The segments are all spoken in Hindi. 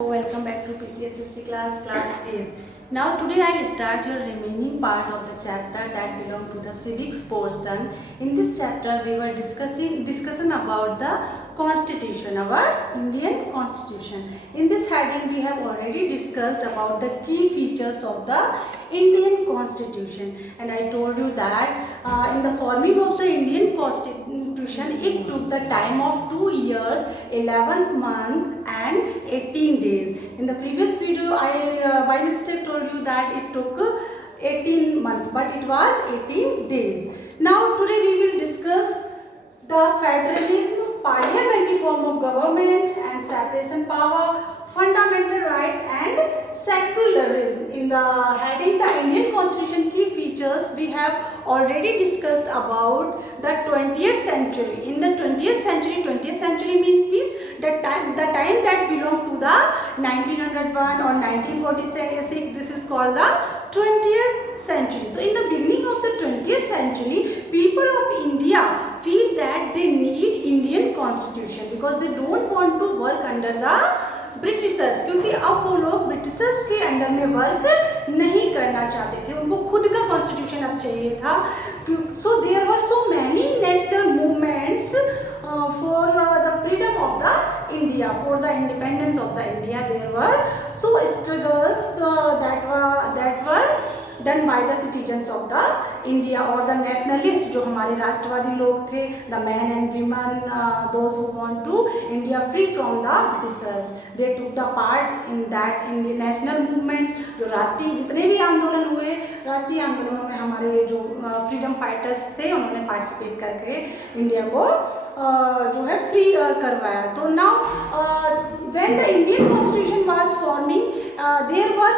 Welcome back to PTSST class 8. Now today I start your remaining part of the chapter that belong to the civics portion. In this chapter we were discussion about the constitution, our Indian constitution. In this heading we have already discussed about the key features of the Indian constitution, and I told you that in the forming of the Indian constitution it took the time of 2 years, 11 months and 18 days. In the previous video I by mistake told you that it took 18 months, but it was 18 days. Now today we will discuss the federalism, parliamentary form of government and separation power, fundamental rights and secularism. In the heading the Indian constitution key features, we have already discussed about the 20th century. In the 20th century means the time that belong to the 1901 or 1946. This is called the 20th century. So in the beginning of the 20th century, people of India feel that they need Indian constitution because they don't want to work under the Britishers, क्योंकि अब वो लोग ब्रिटिशर्स के अंडर में वर्क नहीं करना चाहते थे, उनको खुद का कॉन्स्टिट्यूशन अब चाहिए था. So there were so many national movements for the freedom of the India, for the independence of the India. There were so struggles that were done by the citizens of the India or the nationalists, जो हमारे राष्ट्रवादी लोग थे, the men and women, those who want to India free from the Britishers. They took the part in that in the national movements. जो राष्ट्रीय जितने भी आंदोलन हुए, राष्ट्रीय आंदोलनों में हमारे जो फ्रीडम फाइटर्स थे उन्होंने पार्टिसिपेट करके इंडिया को जो है फ्री करवाया. तो now when the Indian constitution was forming, there were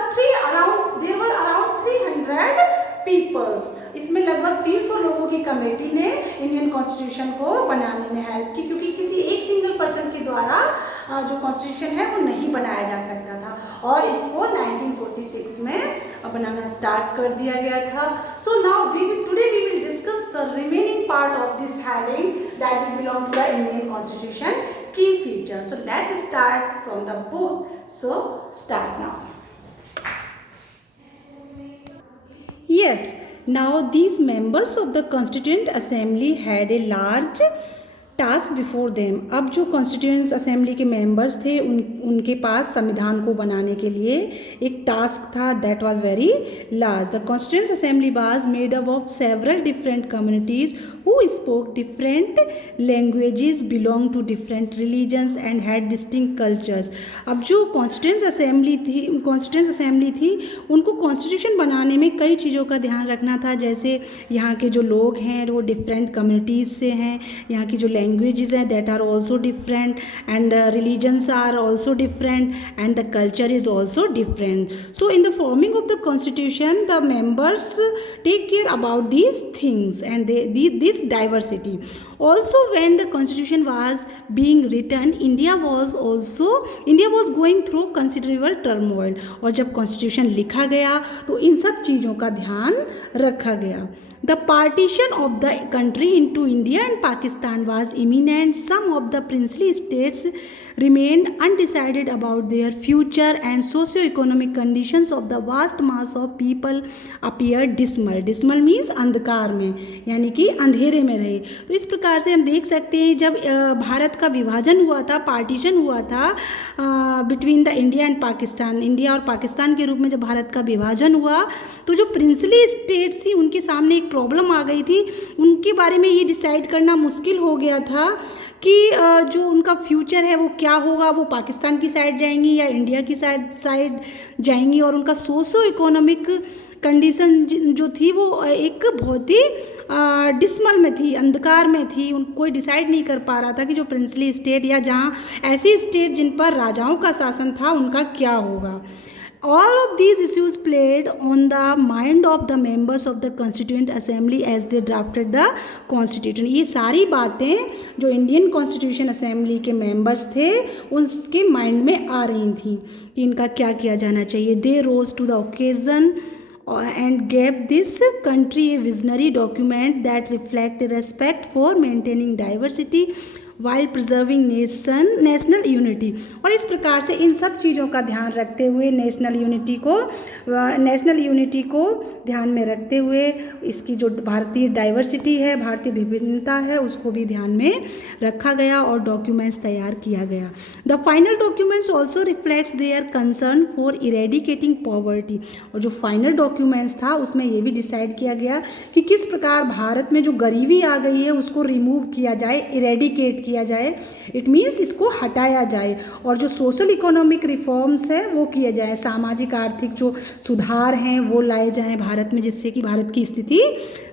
around 300 peoples. इसमें लगभग 300 लोगों की कमेटी ने इंडियन कॉन्स्टिट्यूशन को बनाने में हेल्प की, क्योंकि किसी एक सिंगल पर्सन के द्वारा जो कॉन्स्टिट्यूशन है वो नहीं बनाया जा सकता था, और इसको 1946 में बनाना स्टार्ट कर दिया गया था. So now today we will discuss the remaining part of this heading that is belong to the Indian constitution key features. So let's start from the book. So start now. Yes, now these members of the Constituent Assembly had a large task before them. अब जो कॉन्स्टिट्यूएंट असेंबली के मेंबर्स थे उनके पास संविधान को बनाने के लिए एक टास्क था that was very large. The constituent assembly was made up of several different communities who spoke different languages, belong to different religions and had distinct cultures. अब जो कॉन्स्टिट्यूएंट असेंबली थी उनको कॉन्स्टिट्यूशन बनाने में कई चीज़ों का ध्यान रखना था, जैसे यहाँ के जो लोग हैं वो डिफरेंट कम्युनिटीज़ से हैं, यहाँ की जो languages that are also different, and religions are also different, and the culture is also different. So in the forming of the constitution, the members take care about these things and this diversity. Also when the constitution was being written, India was going through considerable turmoil, और जब constitution लिखा गया तो इन सब चीज़ों का ध्यान रखा गया. The partition of the country into India and Pakistan was imminent. Some of the princely states remained undecided about their future, and socio-economic conditions of the vast mass of people appeared dismal. Dismal means अंधकार में, यानी कि अंधेरे में रहे. तो इस प्रकार से हम देख सकते हैं जब भारत का विभाजन हुआ था, पार्टीशन हुआ था between the India and Pakistan, India और पाकिस्तान के रूप में जब भारत का विभाजन हुआ तो जो प्रिंसली स्टेट्स थी उनके सामने एक प्रॉब्लम आ गई थी. उनके बारे में ये डिसाइड करना मुश्किल हो गया था कि जो उनका फ्यूचर है वो क्या होगा, वो पाकिस्तान की साइड जाएंगी या इंडिया की साइड जाएंगी, और उनका सोशो इकोनॉमिक कंडीशन जो थी वो एक बहुत ही डिस्मल में थी, अंधकार में थी. कोई डिसाइड नहीं कर पा रहा था कि जो प्रिंसली स्टेट या जहाँ ऐसी स्टेट जिन पर राजाओं का शासन था उनका क्या होगा. All of these issues played on the mind of the members of the Constituent Assembly as they drafted the Constitution. ये सारी बातें जो इंडियन कॉन्स्टिट्यूशन असेंबली के मेंबर्स थे उसके माइंड में आ रही थी कि इनका क्या किया जाना चाहिए. They rose to the occasion and gave this country a visionary document that reflect respect for maintaining diversity while preserving national unity. और इस प्रकार से इन सब चीज़ों का ध्यान रखते हुए नेशनल यूनिटी को ध्यान में रखते हुए इसकी जो भारतीय डाइवर्सिटी है, भारतीय विभिन्नता है, उसको भी ध्यान में रखा गया और डॉक्यूमेंट्स तैयार किया गया। The final documents also reflects their concern for eradicating poverty. और जो फाइनल डॉक्यूमेंट्स था उसमें ये भी डिसाइड किया गया कि किस प्रकार भारत में जो गरीबी आ गई है उसको रिमूव किया जाए, इरेडिकेट किया जाए, इट मीन्स इसको हटाया जाए, और जो सोशल इकोनॉमिक रिफॉर्म्स है वो किए जाए, सामाजिक आर्थिक जो सुधार हैं वो लाए जाएं भारत में, जिससे कि भारत की स्थिति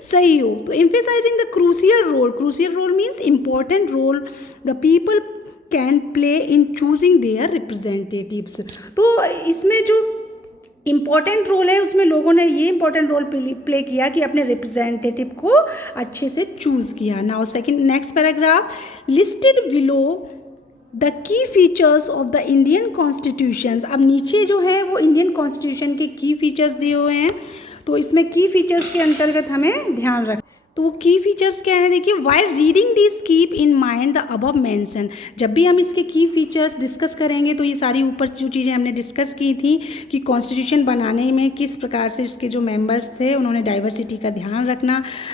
सही हो। तो emphasising the crucial role means important role the people can play in choosing their representatives. तो इसमें जो इम्पॉर्टेंट रोल है उसमें लोगों ने ये इम्पॉर्टेंट रोल प्ले किया कि अपने रिप्रेजेंटेटिव को अच्छे से चूज़ किया। Now next paragraph, listed below the key features of the Indian constitutions. अब नीचे जो है वो इंडियन कॉन्स्टिट्यूशन के की फीचर्स दिए हुए हैं, तो इसमें की फीचर्स के अंतर्गत हमें ध्यान रख। तो वो की फीचर्स क्या है, देखिए, while reading this keep in mind the above mention. जब भी हम इसके की फीचर्स डिस्कस करेंगे तो ये सारी ऊपर जो चीज़ें हमने डिस्कस की थी कि कॉन्स्टिट्यूशन बनाने में किस प्रकार से इसके जो मेंबर्स थे उन्होंने डाइवर्सिटी का ध्यान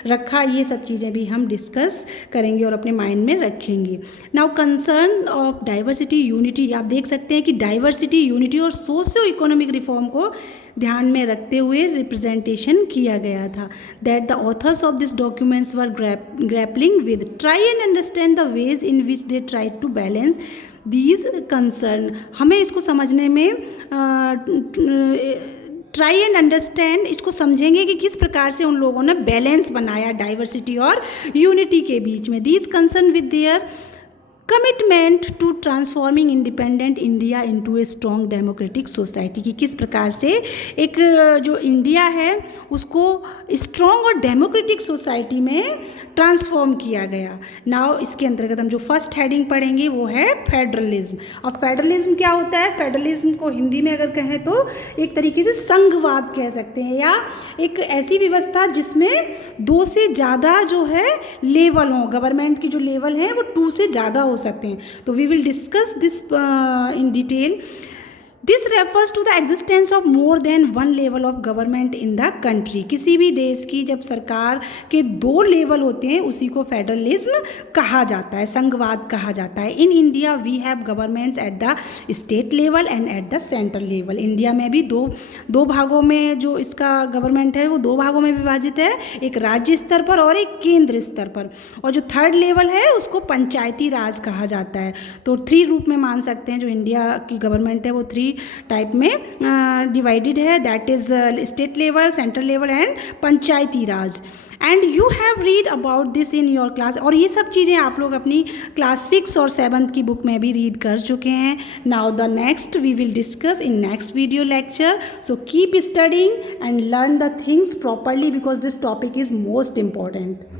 रखा, ये सब चीज़ें भी हम डिस्कस करेंगे और अपने माइंड में रखेंगे। Now concern of diversity unity, आप देख सकते हैं कि डाइवर्सिटी, यूनिटी और सोशियो इकोनॉमिक रिफॉर्म को ध्यान में रखते हुए रिप्रेजेंटेशन किया गया था। That the authors of this documents were grappling with, try and understand the ways in which they try to balance these concern. हमें इसको समझने में ट्राई एंड अंडरस्टैंड, इसको समझेंगे कि किस प्रकार से उन लोगों ने बैलेंस बनाया डाइवर्सिटी और यूनिटी के बीच में। These concern with their commitment to transforming independent India into a strong democratic society, की किस प्रकार से एक जो इंडिया है उसको स्ट्रॉन्ग और डेमोक्रेटिक सोसाइटी में ट्रांसफॉर्म किया गया। नाउ इसके अंतर्गत हम जो फर्स्ट हेडिंग पढ़ेंगे वो है फेडरलिज्म। अब फेडरलिज्म क्या होता है? फेडरलिज्म को हिंदी में अगर कहें तो एक तरीके से संघवाद कह सकते हैं, या एक ऐसी व्यवस्था जिसमें 2 से ज़्यादा जो है लेवल हों, गवर्नमेंट की जो लेवल है वो 2 से ज़्यादा हो सकते हैं। तो we will discuss this in detail. This refers to the existence of more than 1 level of government in the country. किसी भी देश की जब सरकार के 2 लेवल होते हैं उसी को फेडरलिज्म कहा जाता है, संघवाद कहा जाता है। In India we have governments at the state level and at the central level. India में भी दो भागों में जो इसका गवर्नमेंट है वो 2 भागों में विभाजित है, एक राज्य स्तर पर और एक केंद्र स्तर पर। और जो थर्ड लेवल है उसको पंचायती राज कहा जाता है। तो 3 रूप में मान सकते हैं जो इंडिया की गवर्नमेंट है वो 3 टाइप में डिवाइडेड है, that is state level, central level and Panchayati Raj. And you have read about this in your class. और ये सब चीज़ें आप लोग अपनी क्लास 6 और 7 की बुक में भी रीड कर चुके हैं। Now the next we will discuss in next video lecture. So keep studying and learn the things properly because this topic is most important.